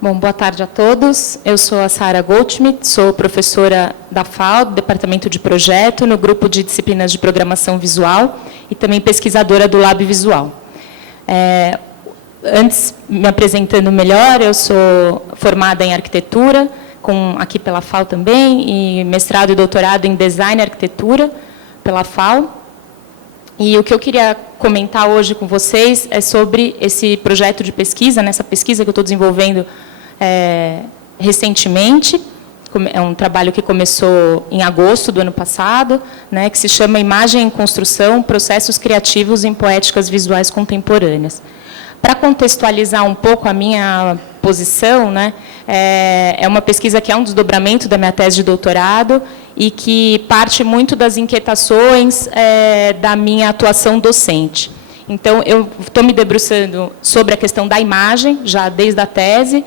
Bom, boa tarde a todos. Eu sou a Sara Goldschmidt, sou professora da FAO, do Departamento de Projeto, no grupo de disciplinas de programação visual e também pesquisadora do Lab Visual. Antes, me apresentando melhor, eu sou formada em arquitetura, aqui pela FAO também, e mestrado e doutorado em design e arquitetura pela FAO. E o que eu queria comentar hoje com vocês é sobre esse projeto de pesquisa, nessa pesquisa que eu estou desenvolvendo recentemente. É um trabalho que começou em agosto do ano passado, né, que se chama Imagem em Construção, Processos Criativos em Poéticas Visuais Contemporâneas. Para contextualizar um pouco a minha posição, né, é uma pesquisa que é um desdobramento da minha tese de doutorado e que parte muito das inquietações da minha atuação docente. Então, eu estou me debruçando sobre a questão da imagem, já desde a tese,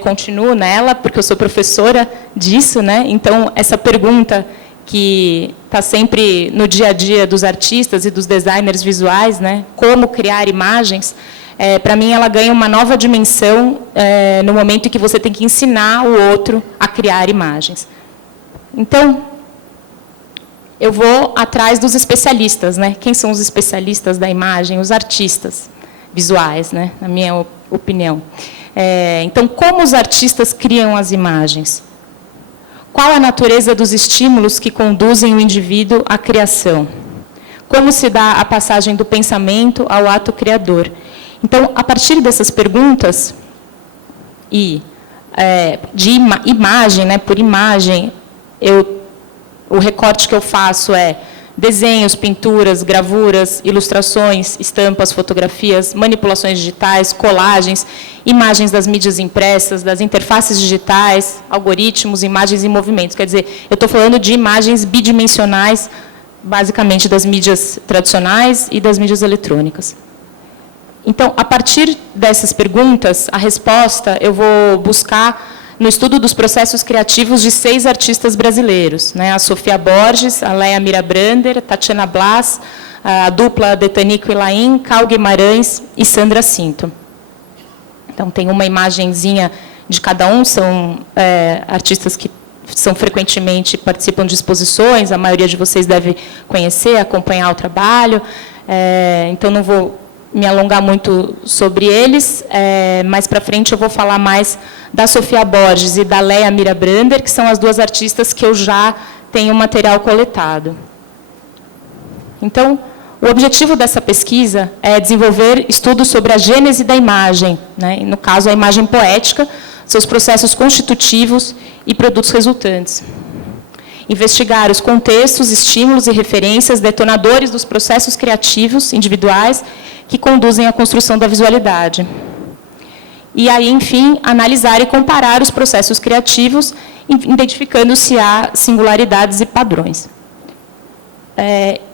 continuo nela, porque eu sou professora disso, né? Então, essa pergunta que está sempre no dia a dia dos artistas e dos designers visuais, né? Como criar imagens, para mim, ela ganha uma nova dimensão no momento em que você tem que ensinar o outro a criar imagens. Então, eu vou atrás dos especialistas, né? Quem são os especialistas da imagem? Os artistas visuais, né? Na minha opinião. Então, como os artistas criam as imagens? Qual a natureza dos estímulos que conduzem o indivíduo à criação? Como se dá a passagem do pensamento ao ato criador? Então, a partir dessas perguntas, e de imagem, né, por imagem, o recorte que eu faço é desenhos, pinturas, gravuras, ilustrações, estampas, fotografias, manipulações digitais, colagens, imagens das mídias impressas, das interfaces digitais, algoritmos, imagens em movimentos. Quer dizer, eu estou falando de imagens bidimensionais, basicamente das mídias tradicionais e das mídias eletrônicas. Então, a partir dessas perguntas, a resposta eu vou buscar no estudo dos processos criativos de 6 artistas brasileiros, né? A Sofia Borges, a Leia Mirabrander, a Tatiana Blas, a dupla Detanico e Laim, Cal Guimarães e Sandra Cinto. Então, tem uma imagenzinha de cada um, são artistas que frequentemente participam de exposições, a maioria de vocês deve conhecer, acompanhar o trabalho, então não vou me alongar muito sobre eles, mais para frente eu vou falar mais da Sofia Borges e da Leia Mirabrander, que são as 2 artistas que eu já tenho material coletado. Então, o objetivo dessa pesquisa é desenvolver estudos sobre a gênese da imagem, né? No caso, a imagem poética, seus processos constitutivos e produtos resultantes. Investigar os contextos, estímulos e referências detonadores dos processos criativos individuais que conduzem à construção da visualidade. E aí, enfim, analisar e comparar os processos criativos, identificando se há singularidades e padrões.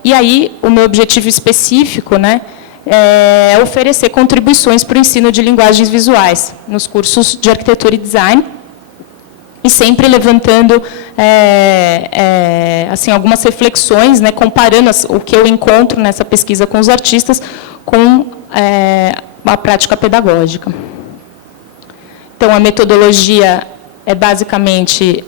E aí, o meu objetivo específico, né, é oferecer contribuições para o ensino de linguagens visuais nos cursos de arquitetura e design, e sempre levantando assim, algumas reflexões, né, comparando o que eu encontro nessa pesquisa com os artistas com a prática pedagógica. Então, a metodologia é basicamente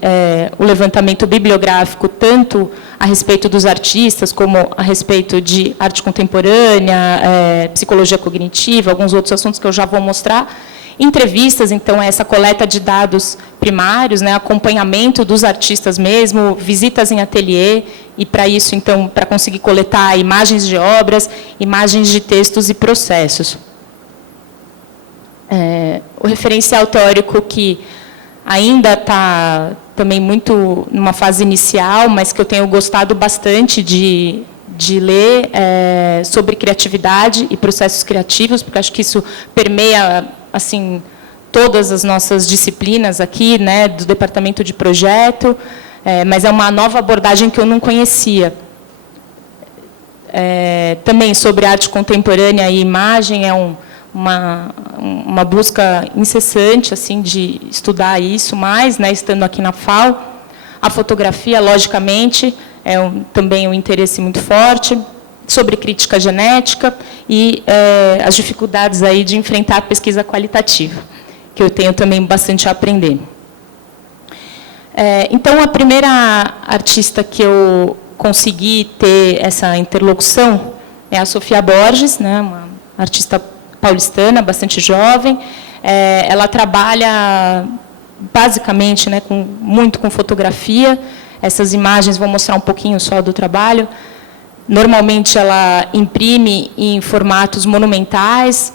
o levantamento bibliográfico, tanto a respeito dos artistas, como a respeito de arte contemporânea, psicologia cognitiva, alguns outros assuntos que eu já vou mostrar. Entrevistas, então, essa coleta de dados primários, né, acompanhamento dos artistas mesmo, visitas em ateliê, e para isso, então, para conseguir coletar imagens de obras, imagens de textos e processos. O referencial teórico que ainda está também muito numa fase inicial, mas que eu tenho gostado bastante de ler sobre criatividade e processos criativos, porque acho que isso permeia assim, todas as nossas disciplinas aqui, né, do departamento de projeto, mas é uma nova abordagem que eu não conhecia. Também sobre arte contemporânea e imagem, uma busca incessante assim, de estudar isso mais, né, estando aqui na FAO. A fotografia, logicamente, também um interesse muito forte, sobre crítica genética e as dificuldades aí de enfrentar a pesquisa qualitativa, que eu tenho também bastante a aprender. Então, a primeira artista que eu consegui ter essa interlocução é a Sofia Borges, né, uma artista paulistana, bastante jovem. Ela trabalha basicamente, né, muito com fotografia. Essas imagens vou mostrar um pouquinho só do trabalho. Normalmente, ela imprime em formatos monumentais,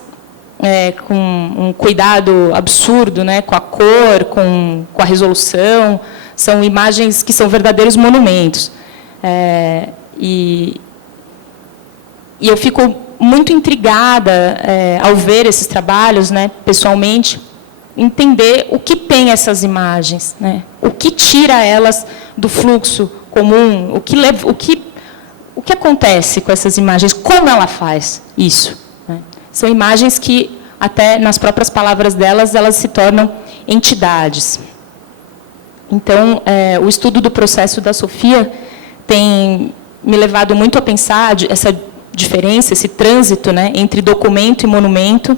com um cuidado absurdo, né, com a cor, com a resolução. São imagens que são verdadeiros monumentos. E eu fico muito intrigada ao ver esses trabalhos, né, pessoalmente, entender o que tem essas imagens, né, o que tira elas do fluxo comum, o que acontece com essas imagens, como ela faz isso, né? São imagens que, até nas próprias palavras delas, elas se tornam entidades. Então, o estudo do processo da Sofia tem me levado muito a pensar essa diferença, esse trânsito, né, entre documento e monumento,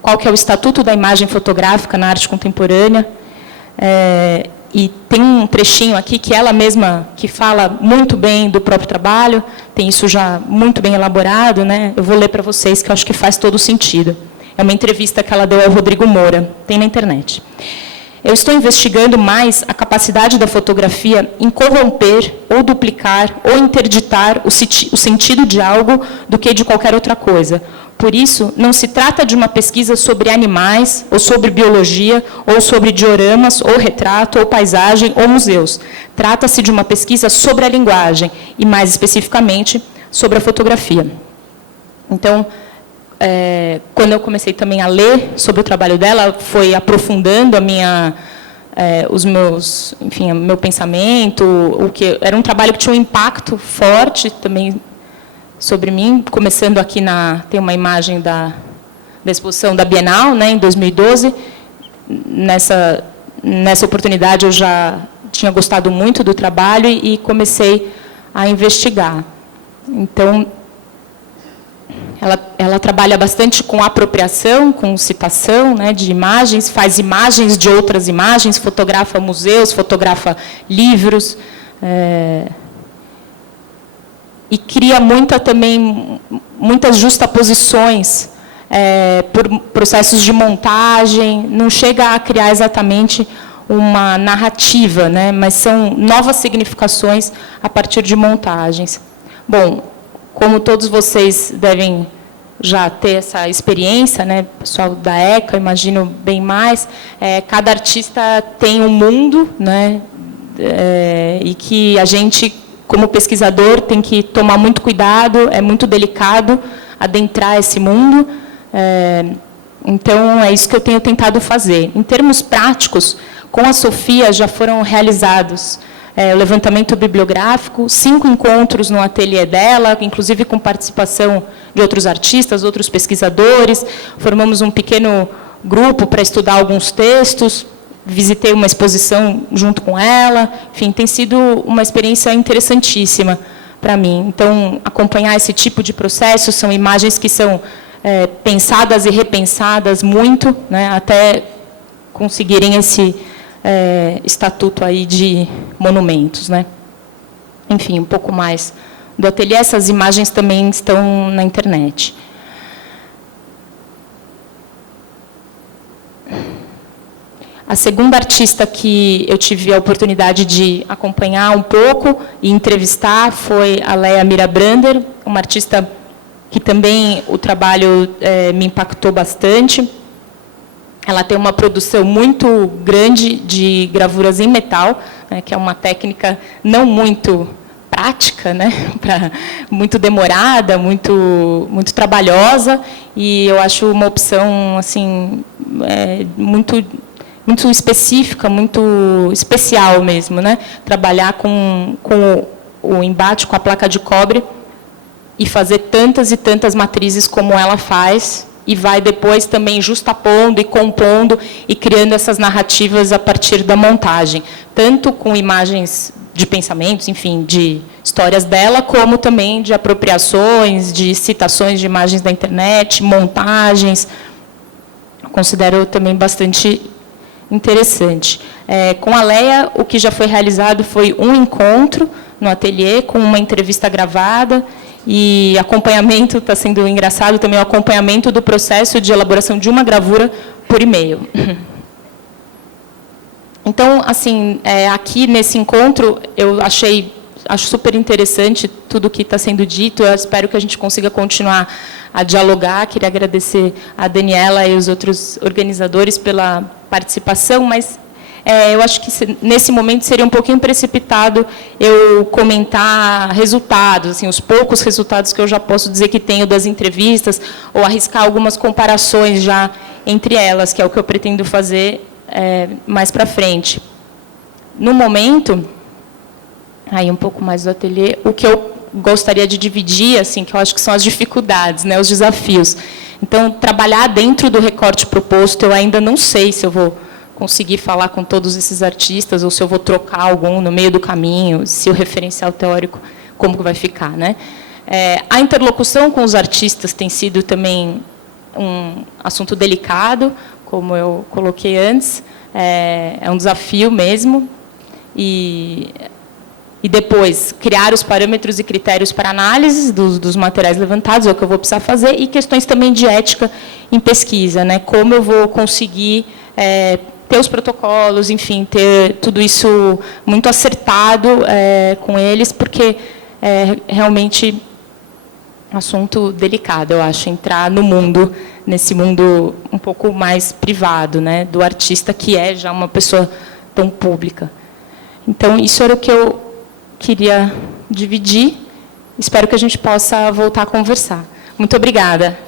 qual que é o estatuto da imagem fotográfica na arte contemporânea. E tem um trechinho aqui que ela mesma que fala muito bem do próprio trabalho, tem isso já muito bem elaborado, né? Eu vou ler para vocês, que eu acho que faz todo sentido. É uma entrevista que ela deu ao Rodrigo Moura, tem na internet. Eu estou investigando mais a capacidade da fotografia em corromper, ou duplicar, ou interditar o sentido de algo do que de qualquer outra coisa. Por isso, não se trata de uma pesquisa sobre animais, ou sobre biologia, ou sobre dioramas, ou retrato, ou paisagem, ou museus. Trata-se de uma pesquisa sobre a linguagem, e mais especificamente, sobre a fotografia. Então, quando eu comecei também a ler sobre o trabalho dela, foi aprofundando o meu pensamento, era um trabalho que tinha um impacto forte também sobre mim, começando aqui tem uma imagem da exposição da Bienal, né, em 2012. Nessa oportunidade eu já tinha gostado muito do trabalho e comecei a investigar. Então, ela trabalha bastante com apropriação, com citação, né, de imagens, faz imagens de outras imagens, fotografa museus, fotografa livros, e cria muitas justaposições por processos de montagem, não chega a criar exatamente uma narrativa, né, mas são novas significações a partir de montagens. Bom, como todos vocês devem já ter essa experiência, né, pessoal da ECA, eu imagino bem mais, cada artista tem um mundo, né, e que a gente, como pesquisador, tem que tomar muito cuidado, é muito delicado adentrar esse mundo. Então, é isso que eu tenho tentado fazer. Em termos práticos, com a Sofia já foram realizados o levantamento bibliográfico, 5 encontros no ateliê dela, inclusive com participação de outros artistas, outros pesquisadores. Formamos um pequeno grupo para estudar alguns textos, visitei uma exposição junto com ela. Enfim, tem sido uma experiência interessantíssima para mim. Então, acompanhar esse tipo de processo, são imagens que são pensadas e repensadas muito, né, até conseguirem esse estatuto aí de monumentos, né? Enfim, um pouco mais do ateliê. Essas imagens também estão na internet. A segunda artista que eu tive a oportunidade de acompanhar um pouco e entrevistar foi a Leia Mirabrander, uma artista que também o trabalho me impactou bastante. Ela tem uma produção muito grande de gravuras em metal, né, que é uma técnica não muito prática, né, muito demorada, muito trabalhosa, e eu acho uma opção assim, muito específica, muito especial mesmo, né, trabalhar com o embate com a placa de cobre e fazer tantas e tantas matrizes como ela faz, e vai depois também justapondo e compondo e criando essas narrativas a partir da montagem, tanto com imagens de pensamentos, enfim, de histórias dela, como também de apropriações, de citações de imagens da internet, montagens. considero também bastante interessante. Com a Leia, o que já foi realizado foi um encontro no ateliê, com uma entrevista gravada, e acompanhamento, está sendo engraçado também, o acompanhamento do processo de elaboração de uma gravura por e-mail. Então, assim, aqui nesse encontro, eu acho super interessante tudo o que está sendo dito, eu espero que a gente consiga continuar a dialogar, queria agradecer a Daniela e os outros organizadores pela participação, mas eu acho que nesse momento seria um pouquinho precipitado eu comentar resultados, assim, os poucos resultados que eu já posso dizer que tenho das entrevistas, ou arriscar algumas comparações já entre elas, que é o que eu pretendo fazer mais para frente. No momento, aí um pouco mais do ateliê, o que eu gostaria de dividir, assim, que eu acho que são as dificuldades, né, os desafios. Então, trabalhar dentro do recorte proposto, eu ainda não sei se eu vou conseguir falar com todos esses artistas, ou se eu vou trocar algum no meio do caminho, se o referencial teórico, como que vai ficar, né? A interlocução com os artistas tem sido também um assunto delicado, como eu coloquei antes, é um desafio mesmo, e depois criar os parâmetros e critérios para análise dos materiais levantados, é o que eu vou precisar fazer, e questões também de ética em pesquisa, né? Como eu vou conseguir ter os protocolos, enfim, ter tudo isso muito acertado com eles, porque é realmente um assunto delicado, eu acho, entrar no mundo, nesse mundo um pouco mais privado, né, do artista, que é já uma pessoa tão pública. Então, isso era o que eu queria dividir. Espero que a gente possa voltar a conversar. Muito obrigada.